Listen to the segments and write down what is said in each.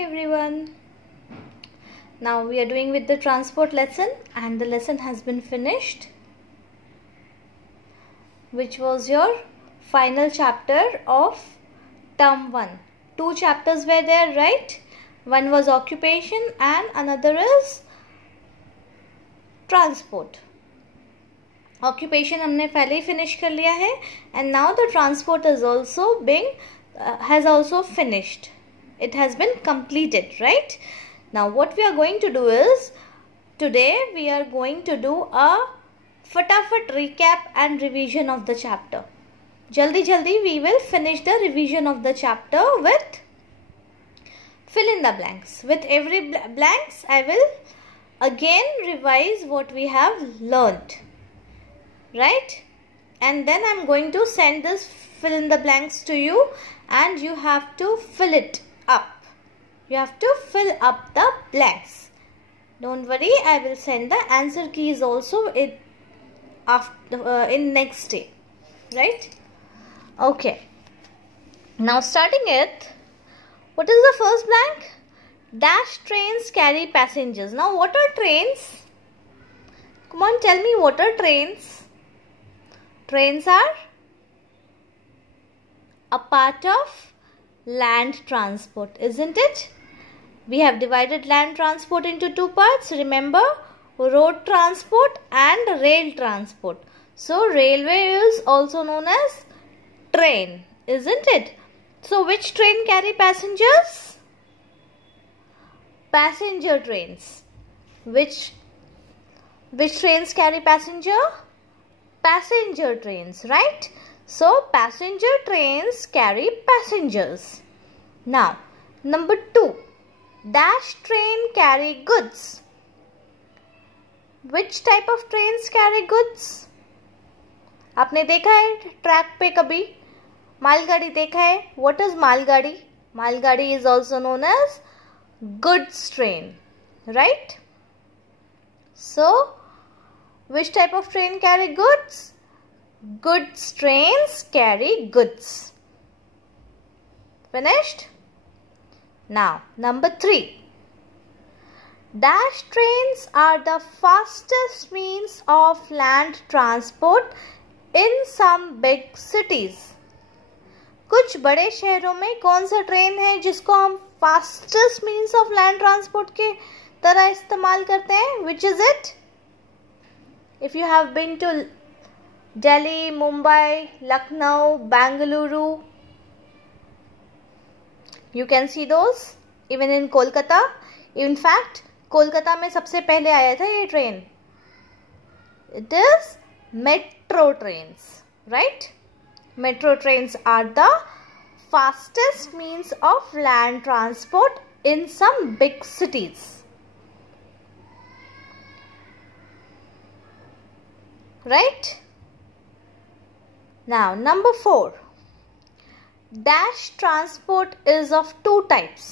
everyone. Now we are doing with the transport lesson and the lesson has been finished, which was your final chapter of term 1. 2 chapters were there, right? One was occupation and another is transport. Occupation हमने पहले ही finish कर लिया है and now the transport is also being has also finished. It has been completed, right? Now what we are going to do is, today we are going to do a फटाफट recap and revision of the chapter. Jaldi jaldi we will finish the revision of the chapter with fill in the blanks. With every blanks I will again revise what we have learnt, right? And then I am going to send this fill in the blanks to you and you have to fill it up. You have to fill up the blanks. Don't worry, I will send the answer keys also in next day, right? Okay. Now starting it, what is the first blank? Dash trains carry passengers. Now what are trains? Come on, tell me, what are trains? Trains are a part of land transport, isn't it? We have divided land transport into 2 parts. Remember, road transport and rail transport. So railway is also known as train, isn't it? So which train carry passengers? Passenger trains. Which trains carry passenger? Passenger trains, right? So passenger trains carry passengers. Now number 2, dash train carry goods. Which type of trains carry goods? आपने देखा है track पे कभी मालगाड़ी देखा है? What is मालगाड़ी? मालगाड़ी is also known as goods train, right? So which type of train carry goods? Goods trains carry goods. Finished? Now number 3. Dash trains are the fastest means of land transport in some big cities. कुछ बड़े शहरों में कौन सा train है जिसको हम fastest means of land transport के तरह इस्तेमाल करते हैं? Which is it? If you have been to Delhi, Mumbai, Lucknow, Bengaluru, you can see those. Even in Kolkata. In fact, Kolkata में सबसे पहले आया था ये train. It is metro trains, right? Metro trains are the fastest means of land transport in some big cities, right? Now number 4, dash transport is of 2 types.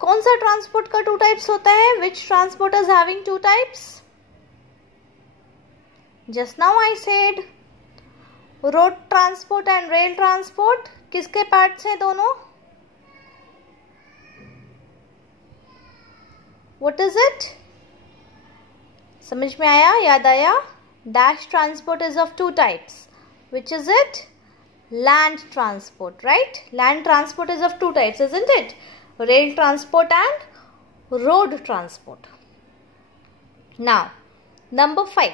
कौन सा transport का 2 types होता है? Which transport is having 2 types? Just now I said road transport and rail transport. किसके parts हैं दोनों? What is it? समझ में आया? याद आया? Dash transport is of 2 types. Which is it? Land transport, right? Land transport is of 2 types, isn't it? Rail transport and road transport. Now number 5,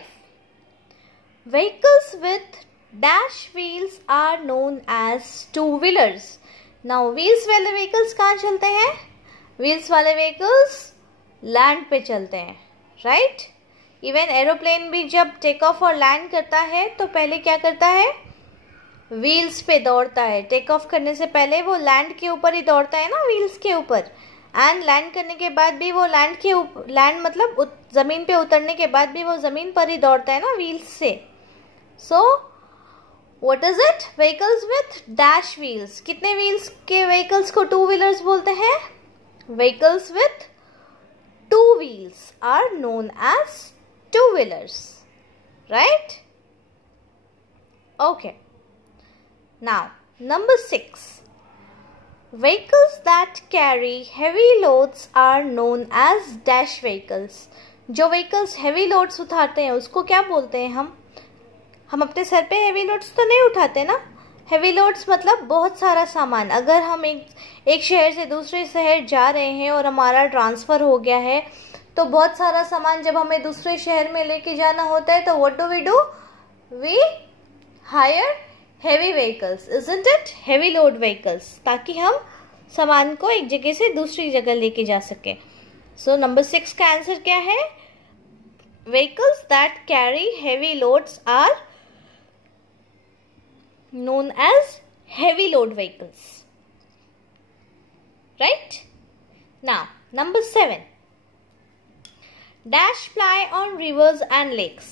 vehicles with dash wheels are known as 2-wheelers. Now wheels वाले vehicles कहाँ चलते हैं? Wheels वाले vehicles land पे चलते हैं, right? Even aeroplane भी जब टेक ऑफ और लैंड करता है तो पहले क्या करता है? व्हील्स पे दौड़ता है. टेक ऑफ करने से पहले वो लैंड के ऊपर ही दौड़ता है ना, व्हील्स के ऊपर. एंड लैंड करने के बाद भी वो लैंड मतलब ज़मीन पे उतरने के बाद भी वो ज़मीन पर ही दौड़ता है ना, व्हील्स से. So what is it? Vehicles with dash wheels. कितने व्हील्स के व्हीकल्स को 2 व्हीलर्स बोलते हैं? Vehicles with 2 wheels are known as 2 wheelers, right? Okay. Now number 6, Vehicles that carry heavy loads are known as dash vehicles. जो vehicles heavy loads उठाते हैं उसको क्या बोलते हैं हम अपने सर पे heavy loads तो नहीं उठाते ना. हेवी लोड्स मतलब बहुत सारा सामान. अगर हम एक शहर से दूसरे शहर जा रहे हैं और हमारा ट्रांसफ़र हो गया है तो बहुत सारा सामान जब हमें दूसरे शहर में लेके जाना होता है तो what do we hire heavy vehicles, isn't it, heavy load vehicles, ताकि हम सामान को एक जगह से दूसरी जगह लेके जा सके. सो नंबर 6 का आंसर क्या है? Vehicles that carry heavy loads are known as heavy load vehicles. Right? Now, number 7. Dash ply on rivers and lakes.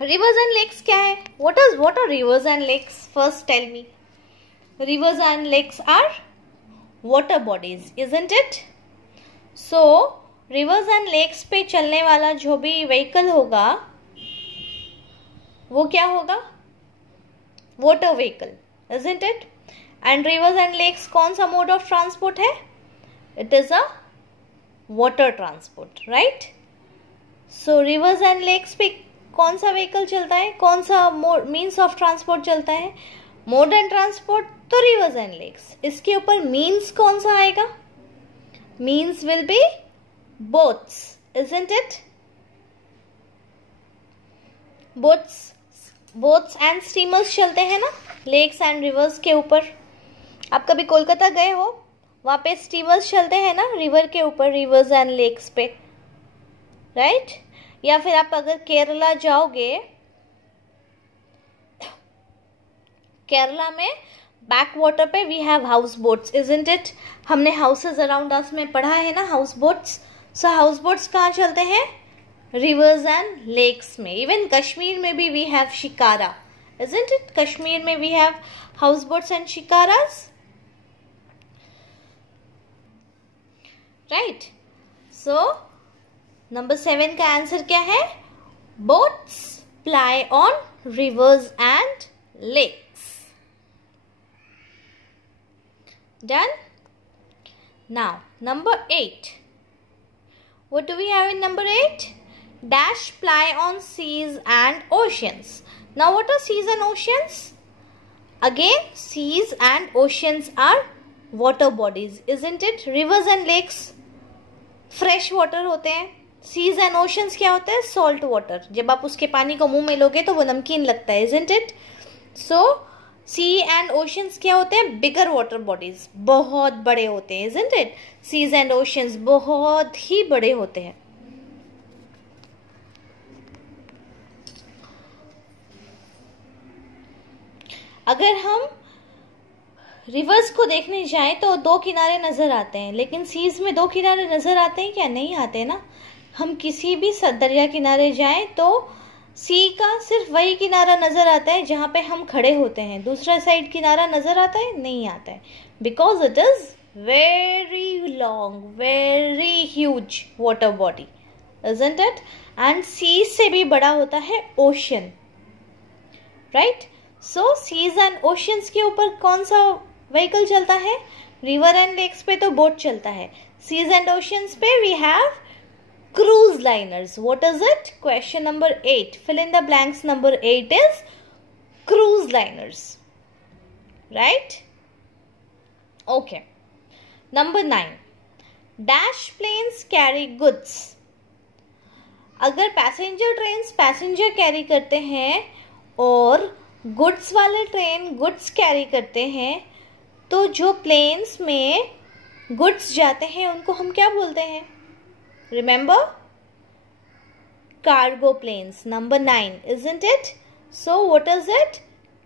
Rivers and lakes क्या है? What are rivers and lakes? First tell me. Rivers and lakes are water bodies, isn't it? So, rivers and lakes पे चलने वाला जो भी vehicle होगा वो क्या होगा? water vehicle, isn't it? And rivers and lakes कौन सा mode of transport है? It is a water transport, right? So rivers and lakes पे कौन सा vehicle चलता है, कौन सा means of transport चलता है? Modern transport तो rivers and lakes. इसके ऊपर means कौन सा आएगा? Means will be boats, isn't it? Boats and steamers चलते हैं ना लेक्स एंड रिवर्स के ऊपर. आप कभी कोलकाता गए हो, वहाँ पे स्टीमर्स चलते हैं ना रिवर के ऊपर, रिवर्स एंड लेक्स पे, राइट? या फिर आप अगर केरला जाओगे, केरला में बैक वाटर पे we have house boats, isn't it? हमने हाउसेज अराउंड अस में पढ़ा है ना house boats. So house boats कहाँ चलते हैं? रिवर्स एंड लेक्स में. इवन कश्मीर में भी we have shikara, isn't it? Kashmir में we have house boats and shikaras, right? So number 7 का आंसर क्या है? Boats ply on rivers and lakes. Done. Now number 8. What do we have in number 8? Dash ply on seas and oceans. Now what are seas and oceans? Again, seas and oceans are water bodies, isn't it? Rivers and lakes fresh water होते हैं. Seas and oceans क्या होता है? Salt water. जब आप उसके पानी को मुंह में लोगे तो वो नमकीन लगता है, isn't it? So sea and oceans क्या होते हैं? Bigger water bodies. बहुत बड़े होते हैं, isn't it? Seas and oceans बहुत ही बड़े होते हैं. अगर हम रिवर्स को देखने जाएं तो 2 किनारे नज़र आते हैं, लेकिन सीज में 2 किनारे नज़र आते हैं क्या? नहीं आते ना. हम किसी भी दरिया किनारे जाएं तो सी का सिर्फ वही किनारा नज़र आता है जहाँ पे हम खड़े होते हैं. दूसरा साइड किनारा नज़र आता है? नहीं आता है, because it is very long, very huge water body, isn't it? And sea से भी बड़ा होता है ocean, right? So seas and oceans के ऊपर कौन सा व्हीकल चलता है? रिवर एंड लेक्स पे तो बोट चलता है. सीज एंड ओशंस पे we have cruise liners. What is it? Question number 8. Fill in the blanks. Number 8 is cruise liners, right? Okay. Number 9. Dash planes carry goods. अगर passenger trains passenger carry करते हैं और goods वाले train goods carry करते हैं तो जो planes में गुड्स जाते हैं उनको हम क्या बोलते हैं? Remember, cargo planes. Number 9, isn't it? So what is it?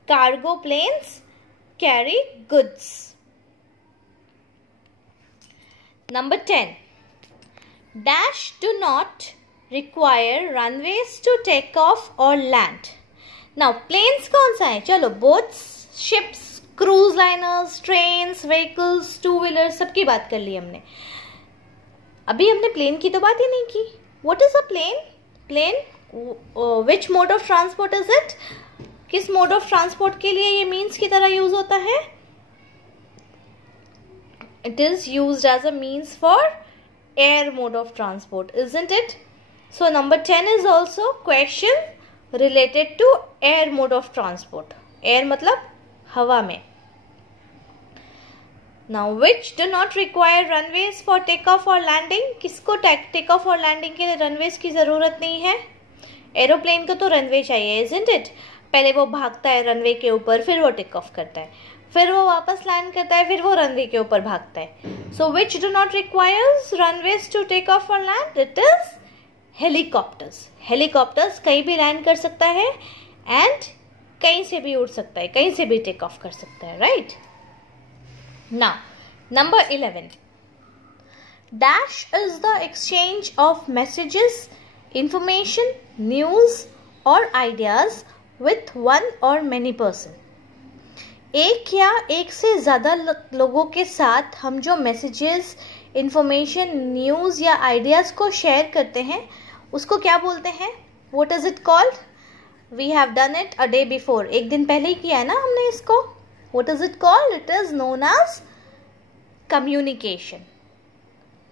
Cargo planes carry goods. Number 10. Dash do not require runways to take off or land. Now planes कौन सा है? चलो boats, ships, cruise liners, trains, vehicles, two wheelers सबकी बात कर ली हमने. अभी हमने प्लेन की तो बात ही नहीं की. What is a plane? Plane, which mode of transport is it? किस मोड ऑफ ट्रांसपोर्ट के लिए ये मीन्स की तरह यूज होता है? It is used as a means for air mode of transport, isn't it? So number 10 is also question related to air mode of transport. Air मतलब हवा में. Now which do not require runways for takeoff or landing? किसको take off और landing के लिए runways की ज़रूरत नहीं है? एरोप्लेन को तो रनवे चाहिए, isn't it? पहले वो भागता है रनवे के ऊपर, फिर वो टेक ऑफ करता है, फिर वो वापस लैंड करता है, फिर वो रनवे के ऊपर भागता है. So which do not requires runways to take off और land? It is helicopters. Helicopters कहीं भी लैंड कर सकता है एंड कहीं से भी उड़ सकता है, कहीं से भी टेक ऑफ कर सकता है, right? Now number 11. Dash is the exchange of messages, information, news और ideas with one or many person. एक या एक से ज़्यादा लोगों के साथ हम जो मैसेजेस, इंफॉर्मेशन, न्यूज़ या आइडियाज़ को शेयर करते हैं उसको क्या बोलते हैं? What is it called? We have done it a day before. एक दिन पहले ही किया है ना हमने इसको. What is it called? It is known as communication.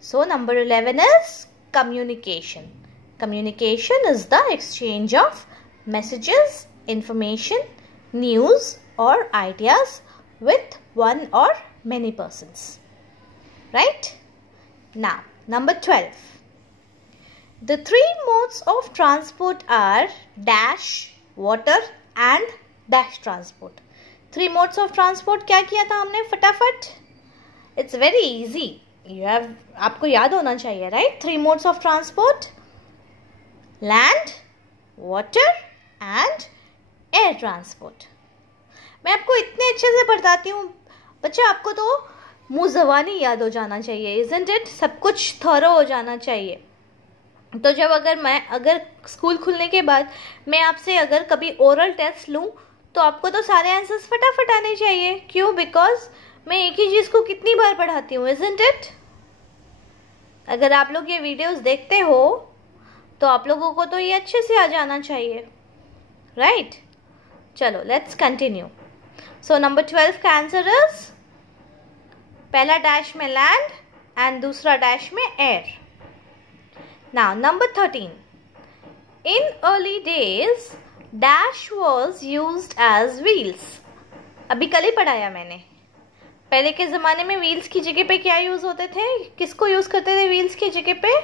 So number 11 is communication. Communication is the exchange of messages, information, news or ideas with one or many persons, right? Now number 12. The three modes of transport are dash, water and dash transport. Three modes of transport क्या किया था हमने फटाफट? It's very easy. आपको याद होना चाहिए, right? Three modes of transport: land, water and air transport. मैं आपको इतने अच्छे से बताती हूँ बच्चे, आपको तो मुँह ज़बानी याद हो जाना चाहिए, इज़न्ट इट? सब कुछ थॉरो हो जाना चाहिए. तो जब अगर स्कूल खुलने के बाद मैं आपसे अगर कभी ओरल टेस्ट लूँ तो आपको तो सारे आंसर्स फटाफट आने चाहिए. क्यों? बिकॉज मैं एक ही चीज़ को कितनी बार पढ़ाती हूँ, इज़न्ट इट? अगर आप लोग ये वीडियोज़ देखते हो तो आप लोगों को तो ये अच्छे से आ जाना चाहिए, राइट? चलो लेट्स कंटिन्यू. सो नंबर 12 का आंसर इज, पहला डैश में लैंड एंड दूसरा डैश में air. Now number 13. In early days dash was used as wheels. अभी कल ही पढ़ाया मैंने. पहले के ज़माने में व्हील्स की जगह पे क्या यूज़ होते थे? किसको यूज़ करते थे व्हील्स की जगह पे?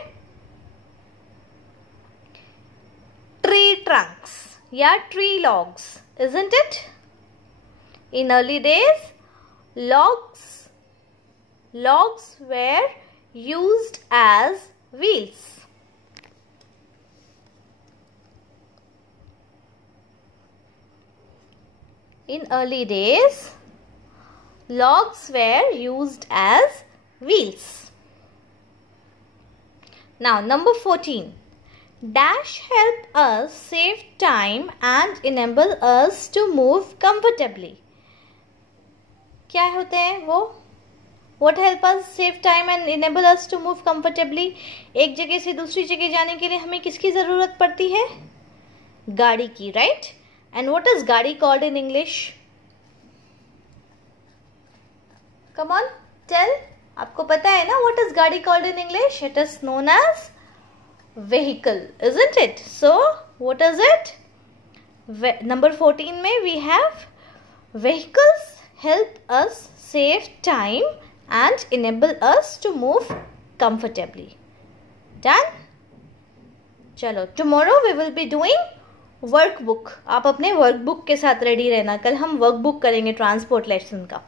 ट्री ट्रंक्स या tree logs, isn't it? In early days, logs were used as wheels. In early days, logs were used as wheels. Now number 14. Dash help us save time and enable us to move comfortably. क्या होते हैं वो? What help us save time and enable us to move comfortably? एक जगह से दूसरी जगह जाने के लिए हमें किसकी ज़रूरत पड़ती है? गाड़ी की, right? And what is गाड़ी called in English? Come on, tell. आपको पता है ना what is गाड़ी called in English? It is known as vehicle, isn't it? So what is it? Number 14 में we have vehicles help us save time and enable us to move comfortably. Done? चलो, tomorrow we will be doing workbook. आप अपने workbook के साथ ready रहना. कल हम workbook करेंगे ट्रांसपोर्ट लेसन का.